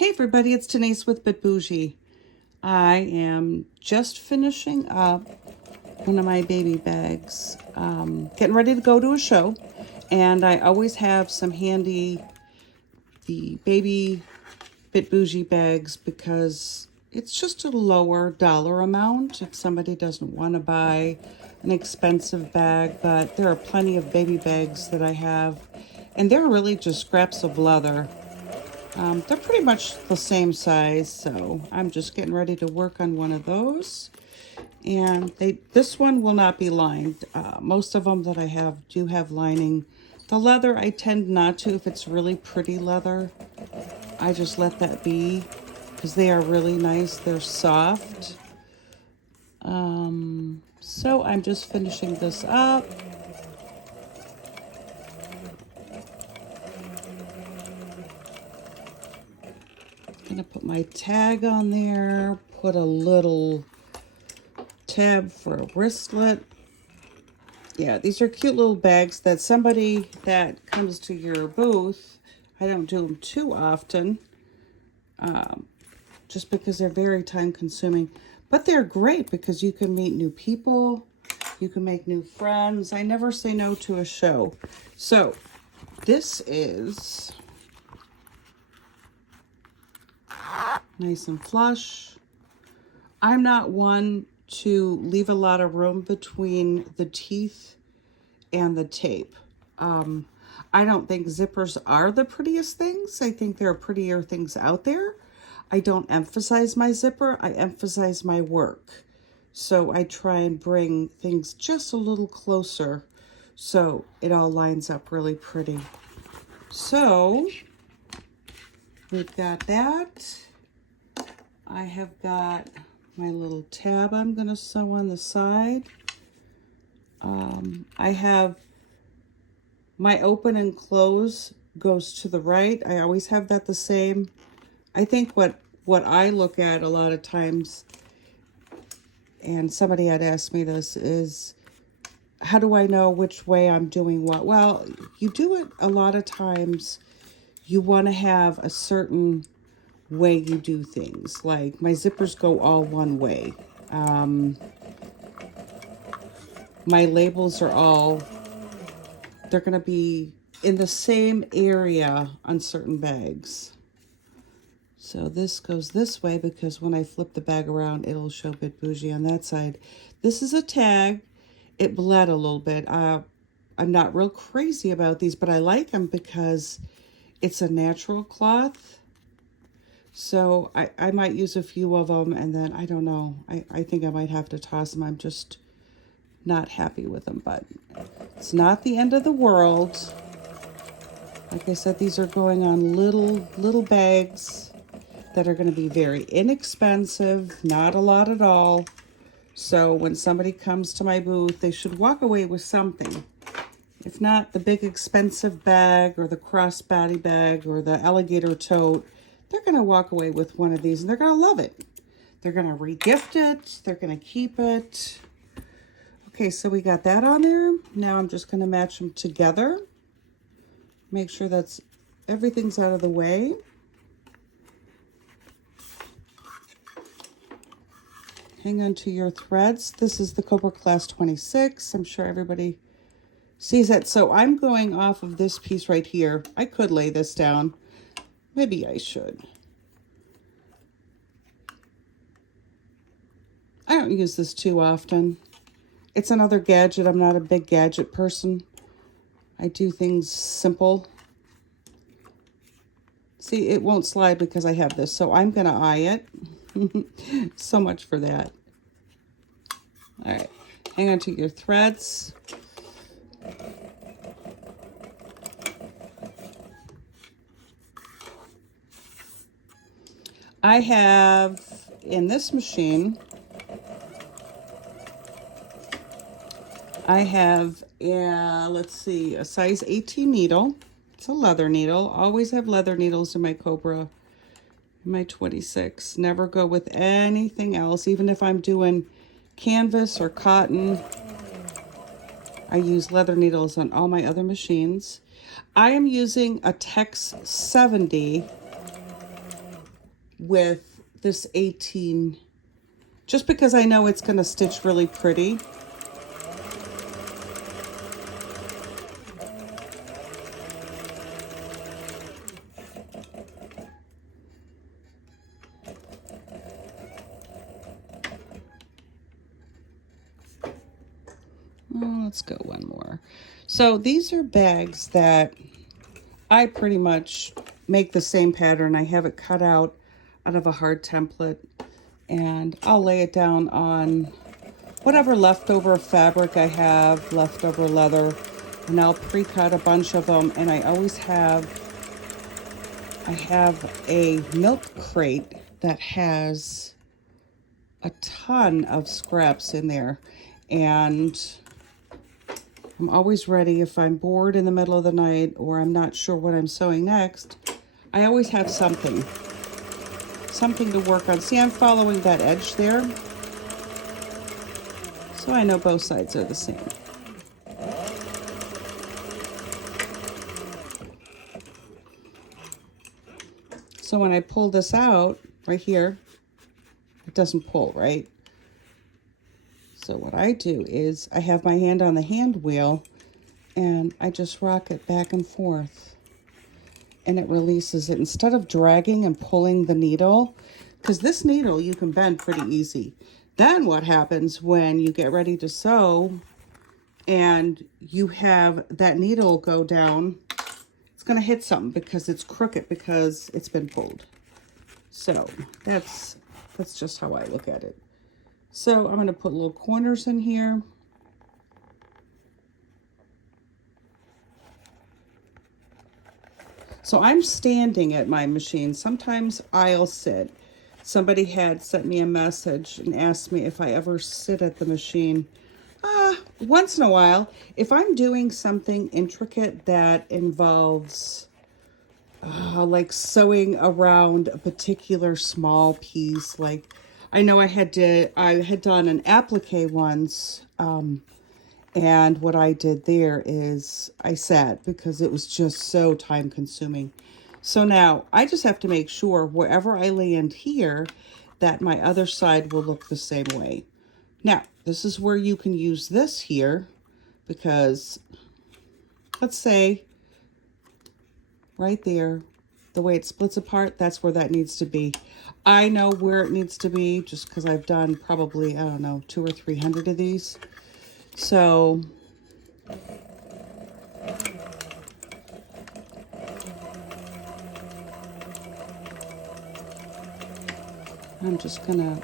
Hey everybody, it's Denise with bitbougie. I am just finishing up one of my baby bags, getting ready to go to a show, and I always have some handy the baby bitbougie bags because it's just a lower dollar amount if somebody doesn't want to buy an expensive bag, but there are plenty of baby bags that I have, and they're really just scraps of leather. They're pretty much the same size, so I'm just getting ready to work on one of those. And this one will not be lined. Most of them that I have do have lining. The leather, I tend not to. If it's really pretty leather, I just let that be because they are really nice. They're soft. So I'm just finishing this up. Gonna put my tag on there, put a little tab for a wristlet. Yeah, these are cute little bags that somebody that comes to your booth, I don't do them too often, just because they're very time consuming, but they're great because you can meet new people, you can make new friends. I never say no to a show. So this is nice and flush. I'm not one to leave a lot of room between the teeth and the tape. I don't think zippers are the prettiest things. I think there are prettier things out there. I don't emphasize my zipper. I emphasize my work. So I try and bring things just a little closer so it all lines up really pretty. So we've got that. I have got my little tab I'm going to sew on the side. I have my open and close goes to the right. I always have that the same. I think what I look at a lot of times, and somebody had asked me this, is how do I know which way I'm doing what? Well, you do it a lot of times. You want to have a certain way you do things. Like my zippers go all one way. My labels are all, they're going to be in the same area on certain bags. So this goes this way because when I flip the bag around, it'll show bitbougie on that side. This is a tag. It bled a little bit. I'm not real crazy about these, but I like them because it's a natural cloth. So I might use a few of them, and then I don't know. I think I might have to toss them. I'm just not happy with them, but it's not the end of the world. Like I said, these are going on little bags that are going to be very inexpensive, not a lot at all. So when somebody comes to my booth, they should walk away with something. If not the big expensive bag or the crossbody bag or the alligator tote, they're going to walk away with one of these and they're going to love it. They're going to re-gift it. They're going to keep it. Okay, so we got that on there. Now I'm just going to match them together. Make sure that's everything's out of the way. Hang on to your threads. This is the Cobra Class 26. I'm sure everybody sees it. So I'm going off of this piece right here. I could lay this down. Maybe I should. I don't use this too often. It's another gadget. I'm not a big gadget person. I do things simple. See, it won't slide because I have this, so I'm going to eye it. So much for that. All right. Hang on to your threads. I have, in this machine, I have, let's see, a size 18 needle. It's a leather needle. Always have leather needles in my Cobra, in my 26. Never go with anything else, even if I'm doing canvas or cotton. I use leather needles on all my other machines. I am using a Tex 70 with this 18, just because I know it's going to stitch really pretty. Let's go one more. So these are bags that I pretty much make the same pattern. I have it cut out of a hard template, and I'll lay it down on whatever leftover fabric I have, leftover leather, and I'll pre-cut a bunch of them. And I always have a milk crate that has a ton of scraps in there, and I'm always ready if I'm bored in the middle of the night or I'm not sure what I'm sewing next. I always have something to work on. See, I'm following that edge there, so I know both sides are the same. So when I pull this out right here, it doesn't pull, right? So what I do is I have my hand on the hand wheel and I just rock it back and forth, and it releases it instead of dragging and pulling the needle, because this needle you can bend pretty easy. Then what happens when you get ready to sew and you have that needle go down, it's going to hit something because it's crooked because it's been pulled. So that's just how I look at it. So I'm going to put little corners in here. So I'm standing at my machine. Sometimes I'll sit. Somebody had sent me a message and asked me if I ever sit at the machine. Once in a while, if I'm doing something intricate that involves like sewing around a particular small piece, like I know I had done an applique once, and what I did there is I sat because it was just so time consuming. So now I just have to make sure wherever I land here that my other side will look the same way. Now, this is where you can use this here, because let's say right there, the way it splits apart, that's where that needs to be. I know where it needs to be just because I've done probably, I don't know, 200 or 300 of these. So I'm just gonna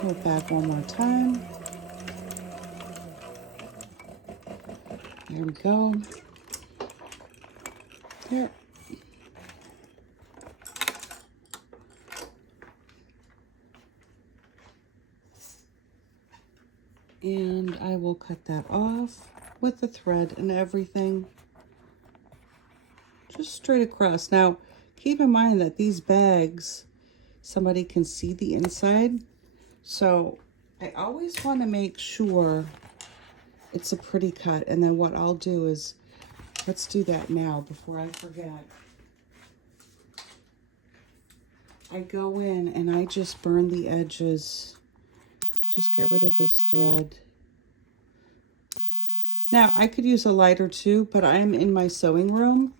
pull it back one more time. There we go. There. And I will cut that off with the thread and everything. Just straight across. Now, keep in mind that these bags, somebody can see the inside. So I always want to make sure it's a pretty cut. And then what I'll do is, let's do that now before I forget. I go in and I just burn the edges. Just get rid of this thread. Now, I could use a lighter too, but I'm in my sewing room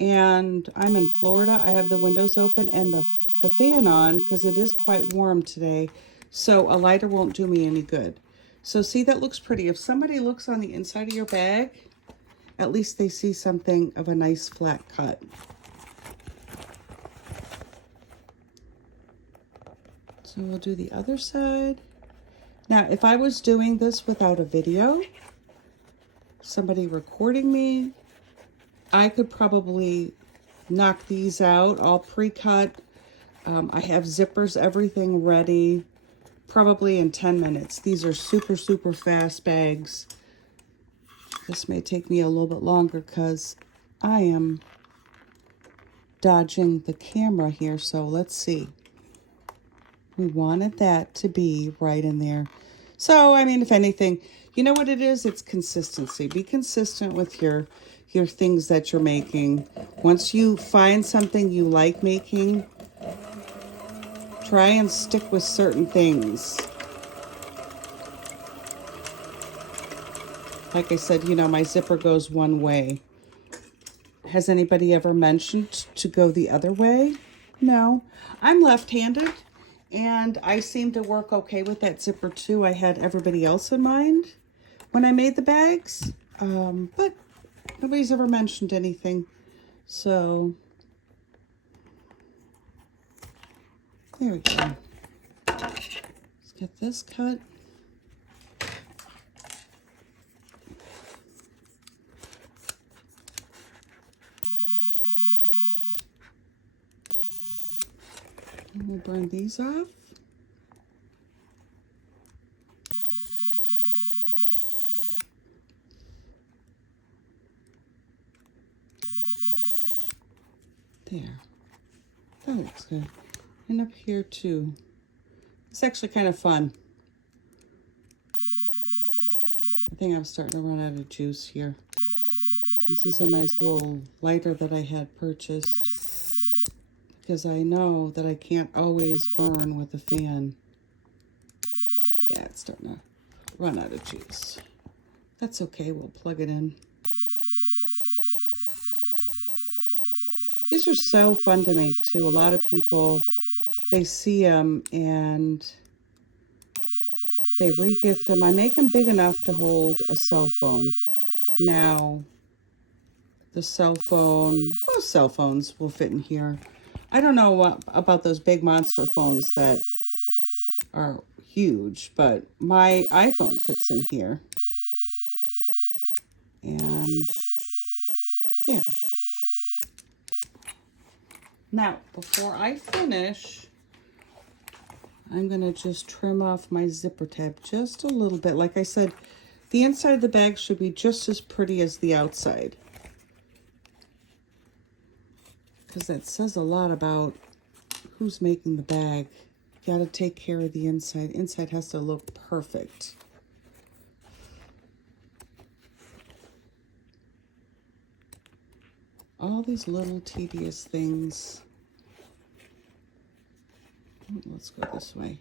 and I'm in Florida. I have the windows open and the fan on because it is quite warm today. So a lighter won't do me any good. So see, that looks pretty. If somebody looks on the inside of your bag, at least they see something of a nice flat cut. So we'll do the other side. Now, if I was doing this without a video, somebody recording me, I could probably knock these out all pre-cut. I have zippers, everything ready, probably in 10 minutes. These are super, super fast bags. This may take me a little bit longer because I am dodging the camera here. So let's see. We wanted that to be right in there. So, I mean, if anything, you know what it is? It's consistency. Be consistent with your your things that you're making. Once you find something you like making, try and stick with certain things. Like I said, you know, my zipper goes one way. Has anybody ever mentioned to go the other way? No. I'm left-handed, and I seem to work okay with that zipper too. I had everybody else in mind when I made the bags, but nobody's ever mentioned anything. So, there we go. Let's get this cut. And we'll burn these off. There. That looks good. And up here too. It's actually kind of fun. I think I'm starting to run out of juice here. This is a nice little lighter that I had purchased because I know that I can't always burn with the fan. Yeah, it's starting to run out of juice. That's okay, we'll plug it in. These are so fun to make too. A lot of people, they see them and they re-gift them. I make them big enough to hold a cell phone. Now, the cell phone, most cell phones will fit in here. I don't know what about those big monster phones that are huge, but my iPhone fits in here. And there. Now, before I finish, I'm going to just trim off my zipper tab just a little bit. Like I said, the inside of the bag should be just as pretty as the outside, because that says a lot about who's making the bag. You got to take care of the inside. Inside has to look perfect. All these little tedious things. Let's go this way.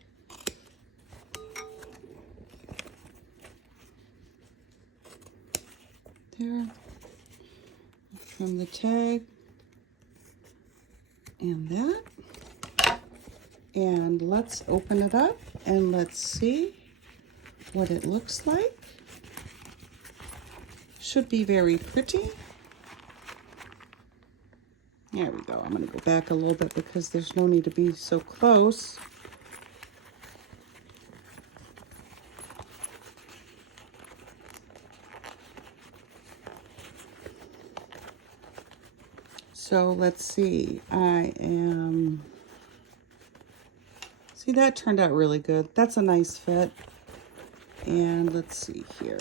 There. Trim the tag. And that. And let's open it up and let's see what it looks like. Should be very pretty. There we go. I'm going to go back a little bit because there's no need to be so close. So let's see. See, that turned out really good. That's a nice fit. And let's see here.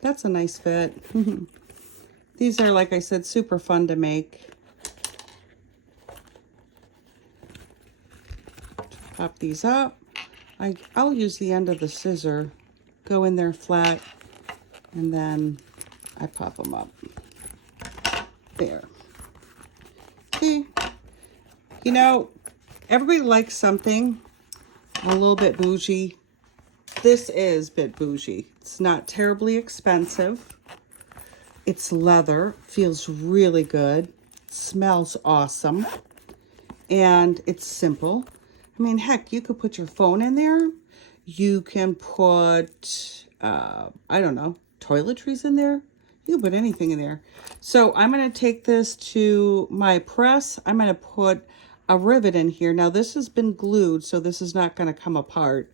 That's a nice fit. These are, like I said, super fun to make. Pop these up. I'll use the end of the scissor, go in there flat, and then I pop them up. There. See? You know, everybody likes something a little bit bougie. This is bitbougie. It's not terribly expensive. It's leather, feels really good, smells awesome, and it's simple. I mean, heck, you could put your phone in there. You can put, I don't know, toiletries in there. You can put anything in there. So I'm going to take this to my press. I'm going to put a rivet in here. Now, this has been glued, so this is not going to come apart.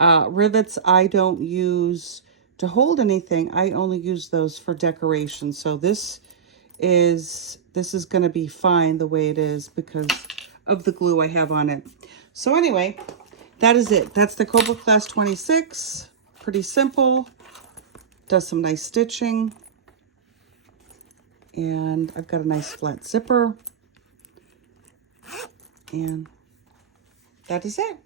Rivets I don't use to hold anything. I only use those for decoration. So this is going to be fine the way it is because of the glue I have on it. So anyway, that is it. That's the Cobra Class 26. Pretty simple. Does some nice stitching. And I've got a nice flat zipper. And that is it.